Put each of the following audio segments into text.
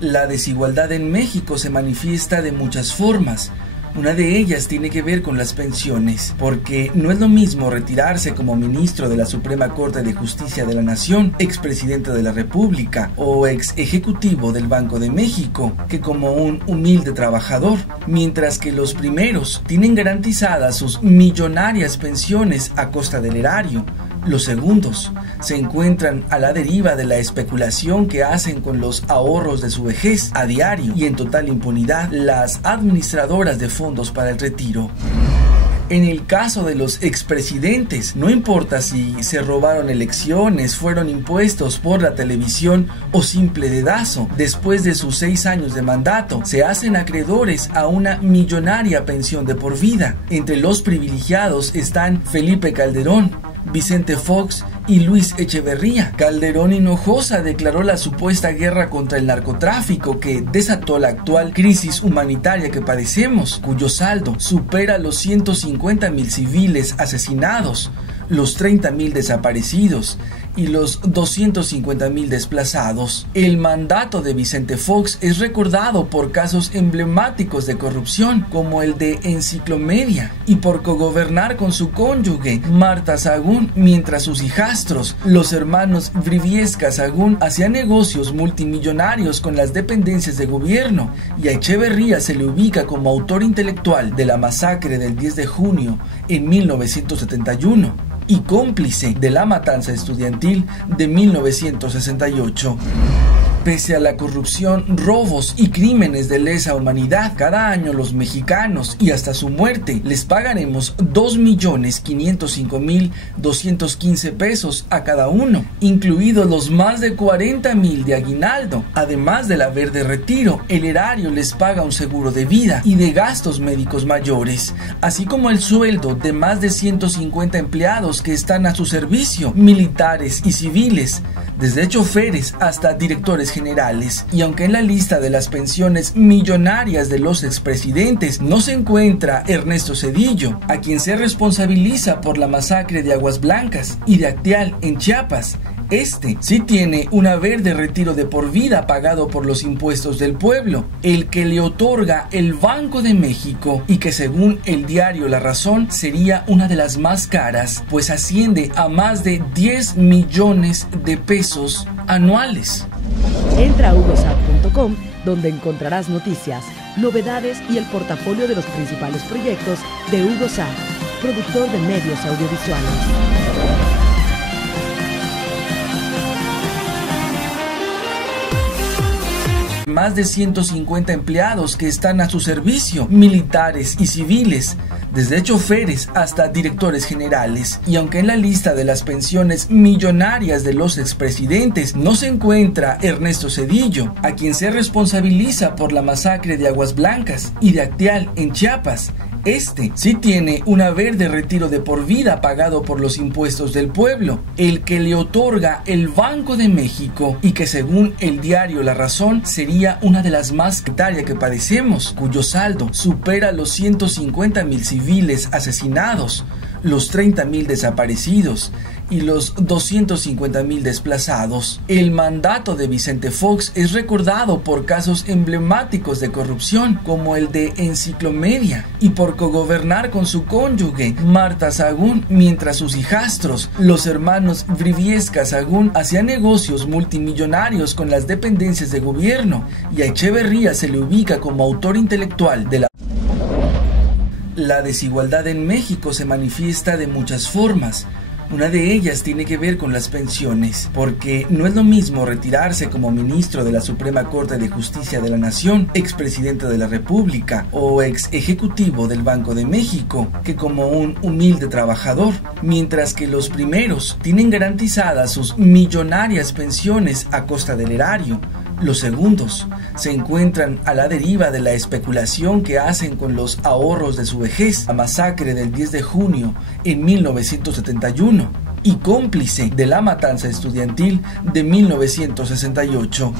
La desigualdad en México se manifiesta de muchas formas. Una de ellas tiene que ver con las pensiones, porque no es lo mismo retirarse como ministro de la Suprema Corte de Justicia de la Nación, expresidente de la República o ex ejecutivo del Banco de México, que como un humilde trabajador, mientras que los primeros tienen garantizadas sus millonarias pensiones a costa del erario. Los segundos se encuentran a la deriva de la especulación que hacen con los ahorros de su vejez a diario y en total impunidad las administradoras de fondos para el retiro. En el caso de los expresidentes, no importa si se robaron elecciones, fueron impuestos por la televisión o simple dedazo, después de sus 6 años de mandato, se hacen acreedores a una millonaria pensión de por vida. Entre los privilegiados están Felipe Calderón, Vicente Fox y Luis Echeverría. Calderón Hinojosa declaró la supuesta guerra contra el narcotráfico que desató la actual crisis humanitaria que padecemos, cuyo saldo supera los 150,000 civiles asesinados, los 30,000 desaparecidos y los 250,000 desplazados. El mandato de Vicente Fox es recordado por casos emblemáticos de corrupción, como el de Enciclomedia, y por cogobernar con su cónyuge, Marta Sahagún, mientras sus hijastros, los hermanos Briviesca Sahagún, hacían negocios multimillonarios con las dependencias de gobierno, y a Echeverría se le ubica como autor intelectual de la masacre del 10 de junio en 1971. Y cómplice de la matanza estudiantil de 1968. Pese a la corrupción, robos y crímenes de lesa humanidad, cada año los mexicanos y hasta su muerte les pagaremos 2,505,215 pesos a cada uno, incluidos los más de 40,000 de aguinaldo. Además del haber de retiro, el erario les paga un seguro de vida y de gastos médicos mayores, así como el sueldo de más de 150 empleados que están a su servicio, militares y civiles, desde choferes hasta directores generales. Y aunque en la lista de las pensiones millonarias de los expresidentes no se encuentra Ernesto Zedillo, a quien se responsabiliza por la masacre de Aguas Blancas y de Acteal en Chiapas, este sí tiene un haber de retiro de por vida pagado por los impuestos del pueblo, el que le otorga el Banco de México y que según el diario La Razón sería una de las más caras, pues asciende a más de 10 millones de pesos anuales. Entra a hugosat.com, donde encontrarás noticias, novedades y el portafolio de los principales proyectos de Hugosat, productor de medios audiovisuales. Más de 150 empleados que están a su servicio, militares y civiles, desde choferes hasta directores generales. Y aunque en la lista de las pensiones millonarias de los expresidentes no se encuentra Ernesto Zedillo, a quien se responsabiliza por la masacre de Aguas Blancas y de Acteal en Chiapas, este sí tiene un haber de retiro de por vida pagado por los impuestos del pueblo, el que le otorga el Banco de México y que según el diario La Razón sería una de las más caras que padecemos, cuyo saldo supera los 150,000 civiles asesinados, los 30,000 desaparecidos y los 250,000 desplazados. El mandato de Vicente Fox es recordado por casos emblemáticos de corrupción, como el de Enciclomedia, y por cogobernar con su cónyuge, Marta Sahagún, mientras sus hijastros, los hermanos Briviesca Sahagún, hacían negocios multimillonarios con las dependencias de gobierno, y a Echeverría se le ubica como autor intelectual de la desigualdad en México se manifiesta de muchas formas. Una de ellas tiene que ver con las pensiones, porque no es lo mismo retirarse como ministro de la Suprema Corte de Justicia de la Nación, expresidente de la República o ex ejecutivo del Banco de México, que como un humilde trabajador, mientras que los primeros tienen garantizadas sus millonarias pensiones a costa del erario. Los segundos se encuentran a la deriva de la especulación que hacen con los ahorros de su vejez, la masacre del 10 de junio en 1971 y cómplice de la matanza estudiantil de 1968.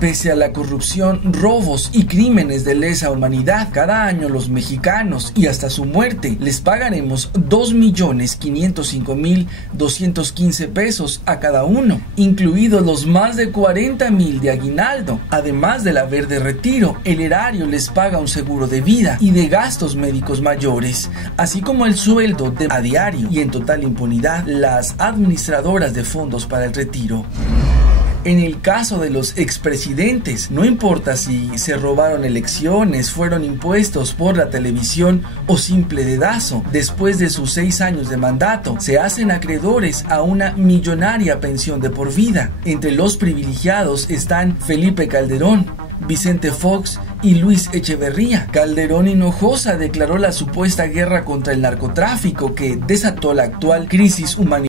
Pese a la corrupción, robos y crímenes de lesa humanidad, cada año los mexicanos y hasta su muerte les pagaremos 2.505.215 pesos a cada uno, incluidos los más de 40.000 de aguinaldo. Además del haber de retiro, el erario les paga un seguro de vida y de gastos médicos mayores, así como el sueldo a diario y en total impunidad las administradoras de fondos para el retiro. En el caso de los expresidentes, no importa si se robaron elecciones, fueron impuestos por la televisión o simple dedazo, después de sus 6 años de mandato, se hacen acreedores a una millonaria pensión de por vida. Entre los privilegiados están Felipe Calderón, Vicente Fox y Luis Echeverría. Calderón Hinojosa declaró la supuesta guerra contra el narcotráfico que desató la actual crisis humanitaria.